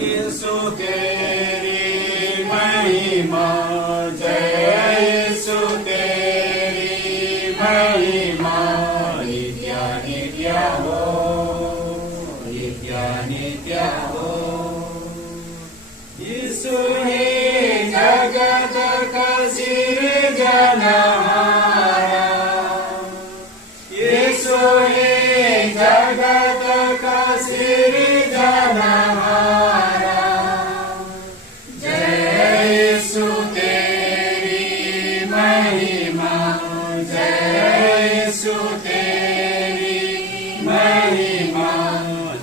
यीशु तेरी महिमा, जय यीशु तेरी महिमा, नित्य नित्य हो, नित्य नित्य हो। यीशु ही जगत का सृजनहारा, यीशु ही जगत का सृजनहारा, जय यीशु तेरी महिमा, जय यीशु तेरी महिमा,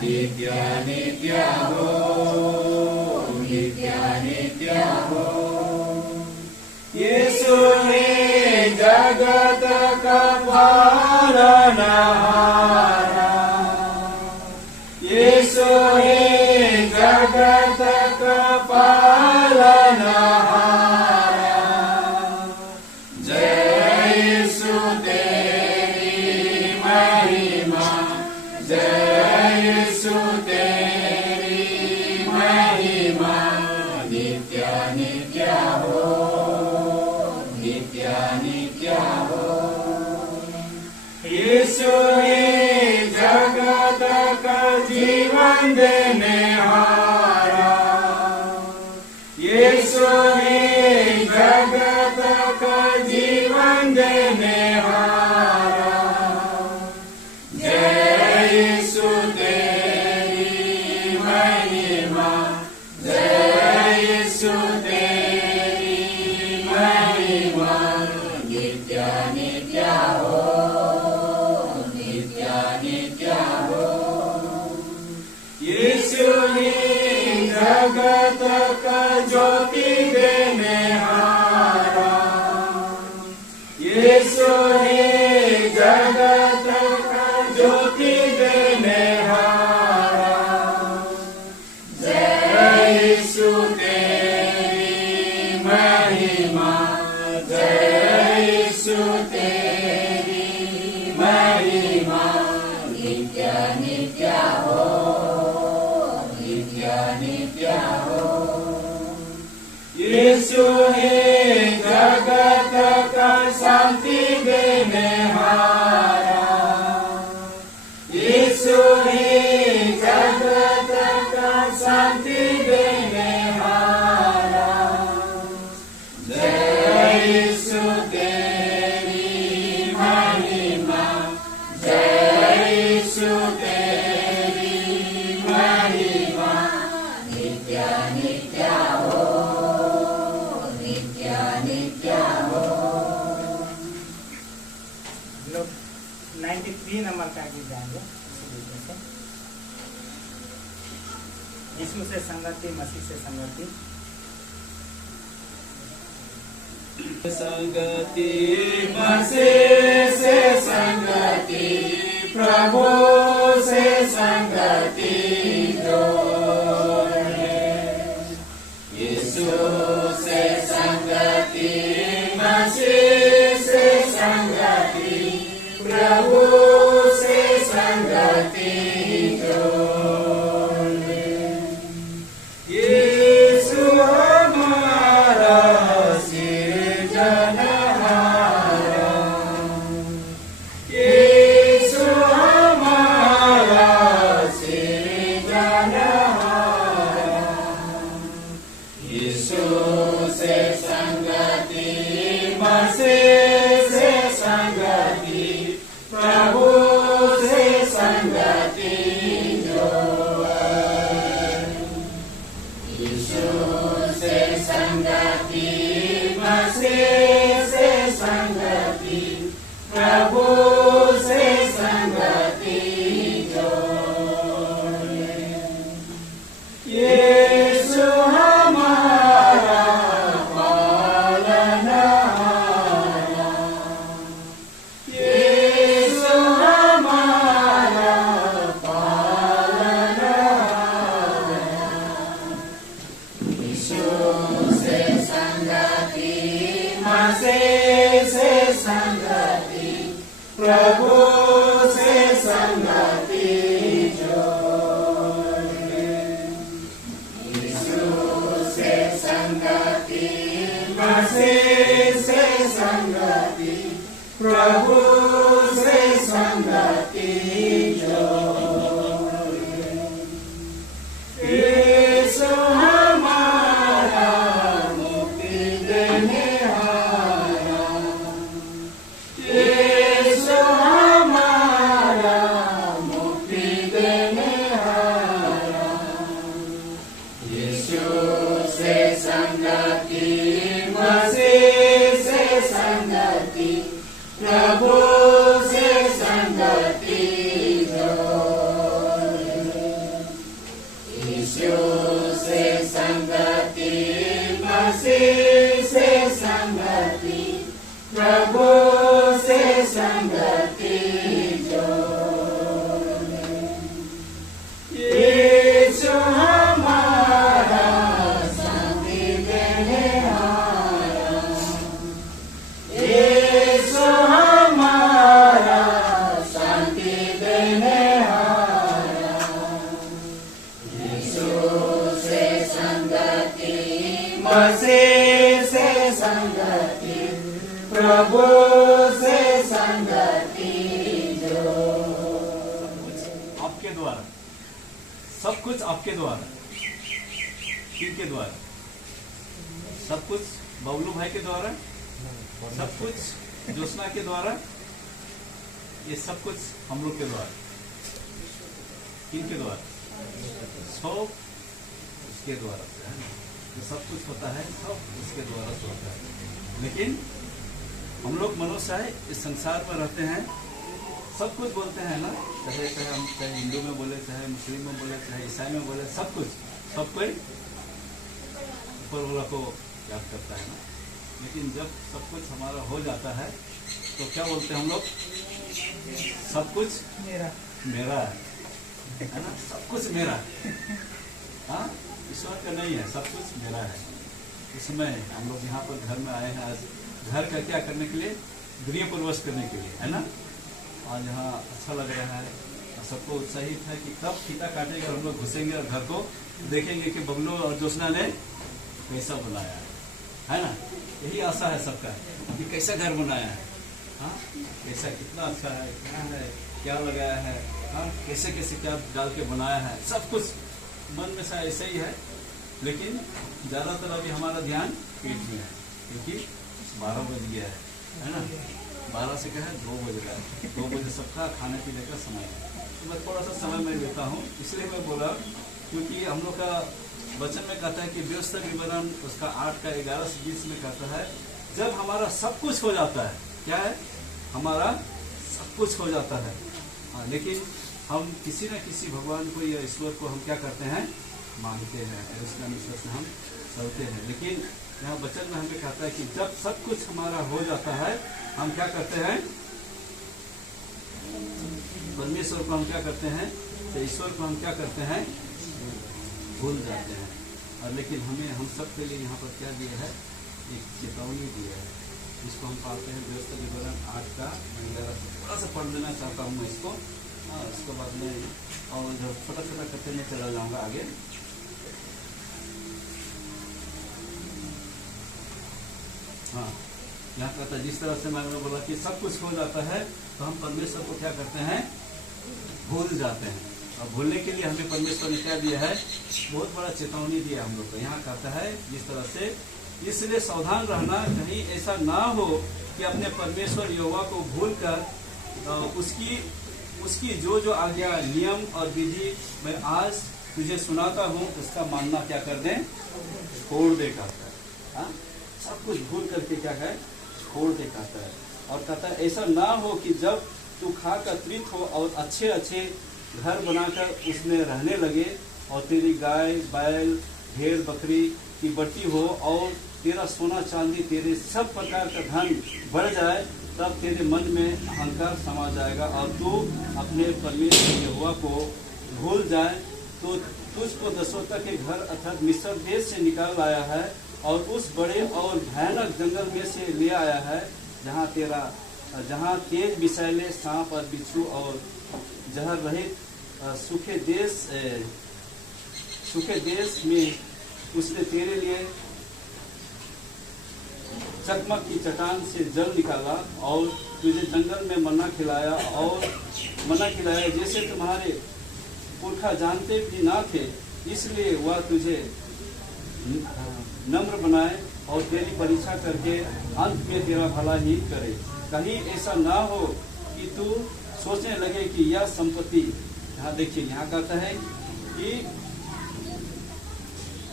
नित्य नित्य हो, नित्य नित्य हो। यीशु ही जगत का पालनहारा, यीशु ही जगत का पालनहारा, जय यीशु तेरी महिमा, जय यीशु तेरी महिमा, नित्य नित्य हो, नित्य नित्य हो। यीशु ही जगत का जीवन देने हारा, यीशु ही जगत का जीवन देने हारा, जय यीशु तेरी महिमा, जय यीशु तेरी महिमा, नित्य नित्य हो, नित्य नित्य हो। यीशु ही जगत का ज्योति देने हारा, यीशु ही जगत का ज्योति देने हारा, जय यीशु तेरी महिमा, जय यीशु तेरी महिमा, नित्य नित्य हो, नित्य नित्य हो। यीशु ही जगत का शांति देने हारा, यीशु ही जगत का शांति देने हारा, जय यीशु तेरी महिमा, जय यीशु तेरी महिमा, नित्य नित्य हो, नित्य नित्य हो। लोग 93 नंबर का गीत गाएंगे इसी गीत से। यीशु से संगति, मसीह से संगति। संगति मसीह से संगति, प्रभु से संगति जो है, यीशु से संगति, मसीह से संगति, प्रभु से संगति जो है। यीशु हमारा सृजनहारा, यीशु हमारा सृजनहारा, यीशु से संगति, मसीह से संगति, प्रभु से संगति जो है। यीशु से संगति, मसीह से संगति, प्रभु से संगति जो है। यीशु हमारा पालनहारा, यीशु हमारा पालनहारा, यीशु से संगति, मसीह से संगति, प्रभु से संगति जो है। संगति मसीह से संगति प्रभु से संगति जोड़े। यीशु हमारा मुक्ति देने हारा, यीशु हमारा मुक्ति देने हारा। यीशु से संगति मसीह से संगति प्रभु से संगति जोड़े। यीशु से संगति मसीह से संगति प्रभु से संगति जोड़े। यीशु हमारा शांति देने हारा, यीशु हमारा शांति देने हारा। यीशु से संगति मसीह से संगति प्रभु से संगति आपके द्वारा, सब कुछ आपके द्वारा। किनके द्वारा? सब कुछ बबलू भाई के द्वारा, सब कुछ ज्योत्सना के द्वारा, ये सब कुछ हम लोग के द्वारा। किनके द्वारा? सब उसके द्वारा से है ना। ये सब कुछ होता है, सब उसके द्वारा से होता है। लेकिन हम लोग मनुष्य है, इस संसार में रहते हैं, सब कुछ बोलते हैं ना, चाहे हम चाहे हिंदू में बोले, चाहे मुस्लिम में बोले, चाहे ईसाई में बोले, सब कुछ सब कोई ऊपर वाला को याद करता है ना। लेकिन जब सब कुछ हमारा हो जाता है तो क्या बोलते हैं हम लोग? सब कुछ मेरा मेरा है ना, सब कुछ मेरा है। हाँ, ईश्वर का नहीं है, सब कुछ मेरा है। इसमें हम लोग यहाँ पर घर में आए हैं आज, घर का क्या करने के लिए? गृह प्रवेश करने के लिए, है ना। आज यहाँ अच्छा लग रहा है, सबको उत्साहित है कि कब फीता काटेगा, हम लोग घुसेंगे और घर को देखेंगे कि बबलू और ज्योत्सना ने कैसा बनाया है ना। यही आशा है सबका कि कैसा घर बनाया है, हाँ, कैसा, कितना अच्छा है, क्या लगाया है, हाँ, कैसे कैसे क्या डाल के बनाया है। सब कुछ मन में शायद ऐसा ही है, लेकिन ज्यादातर अभी हमारा ध्यान पेट में है, क्योंकि 12 बज गया है ना। 12 से क्या है, 2 बज रहा है। 2 बजे सबका खाने पीने का समय है, तो मैं थोड़ा सा समय में लेता हूँ। इसलिए मैं बोला क्योंकि हम लोग का वचन में कहता है कि व्यस्त विवरण उसका 8 का 11 से 20 में कहता है, जब हमारा सब कुछ हो जाता है, क्या है, हमारा सब कुछ हो जाता है। हाँ, लेकिन हम किसी न किसी भगवान को या ईश्वर को हम क्या करते हैं, मानते हैं, और उसके अनुसार से हम चलते हैं। लेकिन यहाँ वचन में हमें कहता है कि जब सब कुछ हमारा हो जाता है, हम क्या करते हैं, परमेश्वर को हम क्या करते हैं, तो ईश्वर को हम क्या करते हैं, भूल जाते हैं। और लेकिन हमें, हम सब के लिए यहाँ पर क्या दिया है, एक चेतावनी दिया है, जिसको हम पाते हैं व्यस्त विवरण 8 का 11 से। थोड़ा सा पढ़ लेना चाहता हूँ मैं इसको, हाँ, उसके बाद में और जब छोटा छोटा करते मैं चला जाऊँगा आगे। हाँ, यहाँ कहता है, जिस तरह से मैंने बोला कि सब कुछ हो जाता है तो हम परमेश्वर को क्या करते हैं, भूल जाते हैं। और भूलने के लिए हमें परमेश्वर ने क्या दिया है, बहुत बड़ा चेतावनी दिया हम लोग को। यहाँ कहता है जिस तरह से, इसलिए सावधान रहना, कहीं ऐसा ना हो कि अपने परमेश्वर यहोवा को भूलकर उसकी जो जो आज्ञा, नियम और विधि मैं आज तुझे सुनाता हूँ, उसका मानना क्या कर दें, छोड़ दे कहता है। हाँ, सब कुछ भूल करके क्या है, छोड़ दे कहता है। और कहता है ऐसा ना हो कि जब तू खाकर तृप्त हो और अच्छे अच्छे घर बनाकर उसमें रहने लगे, और तेरी गाय बैल भेड़ बकरी की बढ़ती हो, और तेरा सोना चांदी तेरे सब प्रकार का धन बढ़ जाए, तब तेरे मन में अहंकार समा जाएगा और तू अपने परमेश्वर यहोवा को भूल जाए। तो तुझको दशरथा के घर अर्थात मिस्र देश से निकाल लाया है, और उस बड़े और भयानक जंगल में से ले आया है, जहाँ तेज विषैले सांप और बिच्छू और जहर रहित सूखे देश में उसने तेरे लिए चकमक की चट्टान से जल निकाला और तुझे जंगल में मन्ना खिलाया जैसे तुम्हारे पुरखा जानते भी ना थे, इसलिए वह तुझे नम्र बनाए और तेरी परीक्षा करके अंत में तेरा भला ही करे। कहीं ऐसा ना हो कि तू सोचने लगे कि यह संपत्ति, यहाँ देखिए यहाँ कहता है कि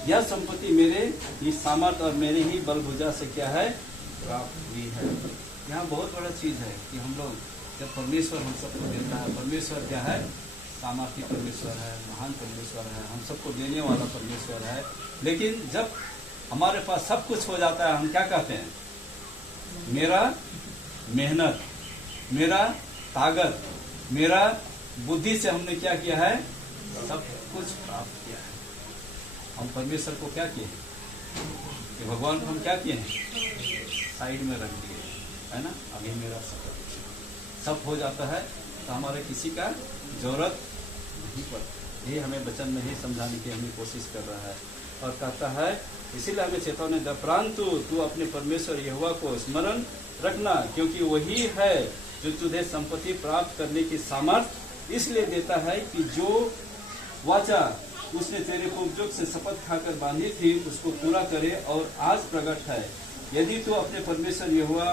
यह संपत्ति मेरे ही सामर्थ और मेरे ही बलभुजा से क्या है, प्राप्त हुई है। यहाँ बहुत बड़ा चीज है कि हम लोग जब परमेश्वर हम सबको देता है, परमेश्वर क्या है, सामर्थी परमेश्वर है, महान परमेश्वर है, हम सबको देने वाला परमेश्वर है। लेकिन जब हमारे पास सब कुछ हो जाता है, हम क्या कहते हैं, मेरा मेहनत, मेरा ताकत, मेरा बुद्धि से हमने क्या किया है, सब कुछ प्राप्त किया है। हम परमेश्वर को क्या किए, कि भगवान को हम क्या किए हैं, साइड में रख दिए, है ना। अभी मेरा सब हो जाता है तो हमारे किसी का जरूरत नहीं पड़ती। ये हमें वचन में ही समझाने की हमें कोशिश कर रहा है और कहता है, इसीलिए हमें चेतावनी दे, परंतु तू अपने परमेश्वर यहोवा को स्मरण रखना, क्योंकि वही है जो तुझे संपत्ति प्राप्त करने की सामर्थ इसलिए देता है कि जो वाचा उसने तेरे पूर्वजों से शपथ खाकर बांधी थी उसको पूरा करे और आज प्रकट है। यदि तू अपने परमेश्वर यहोवा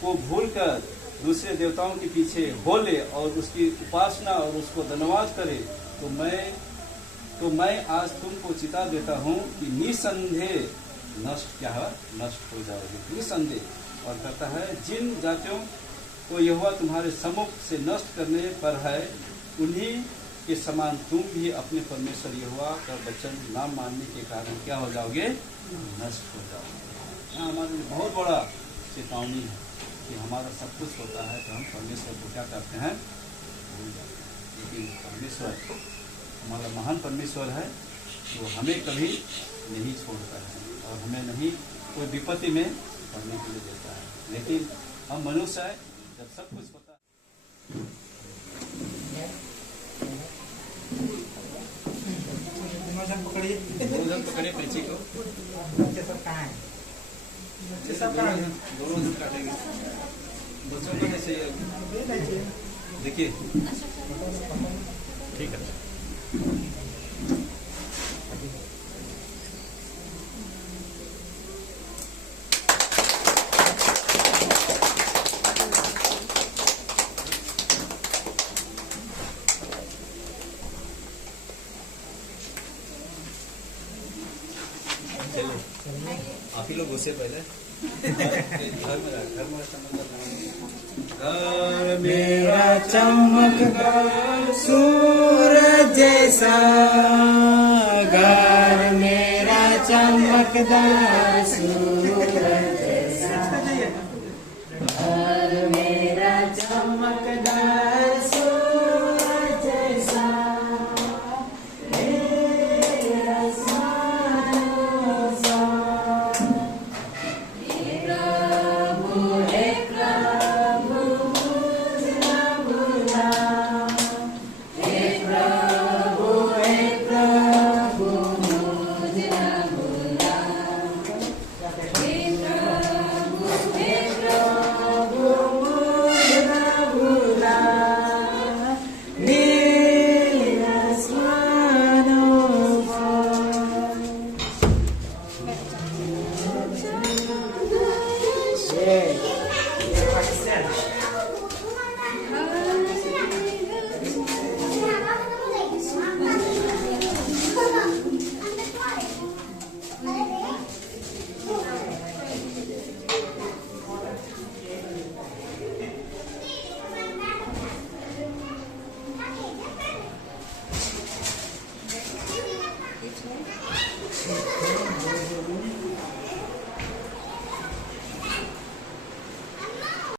को भूलकर दूसरे देवताओं के पीछे हो ले और उसकी उपासना और उसको धन्यवाद करे तो मैं आज तुमको चिता देता हूँ कि निसंदेह नष्ट हो जाओगे, निसंदेह। और कहता है, जिन जातियों को यहोवा तुम्हारे सम्मुख से नष्ट करने पर है, उन्हीं के समान तुम भी अपने परमेश्वर यहोवा का वचन न मानने के कारण क्या हो जाओगे, नष्ट हो जाओगे। यहाँ हमारे लिए बहुत बड़ा चेतावनी है कि हमारा सब कुछ होता है तो हम परमेश्वर को क्या करते हैं, भूल जाते हैं। लेकिन परमेश्वर हमारा महान परमेश्वर है, वो हमें कभी नहीं छोड़ता है और हमें नहीं कोई विपत्ति में पड़ने के लिए देता है। लेकिन हम मनुष्य है, जब सब कुछ होता है। पकड़िए पैसे को, बच्चे सब कहाँ है, दोनों जन काटेंगे, बच्चों को नहीं चाहिए, देखिए ठीक है। आप ही लोग घुसे पहले घर मेरा चमकदार सूरज जैसा, घर मेरा चमकदार सूरज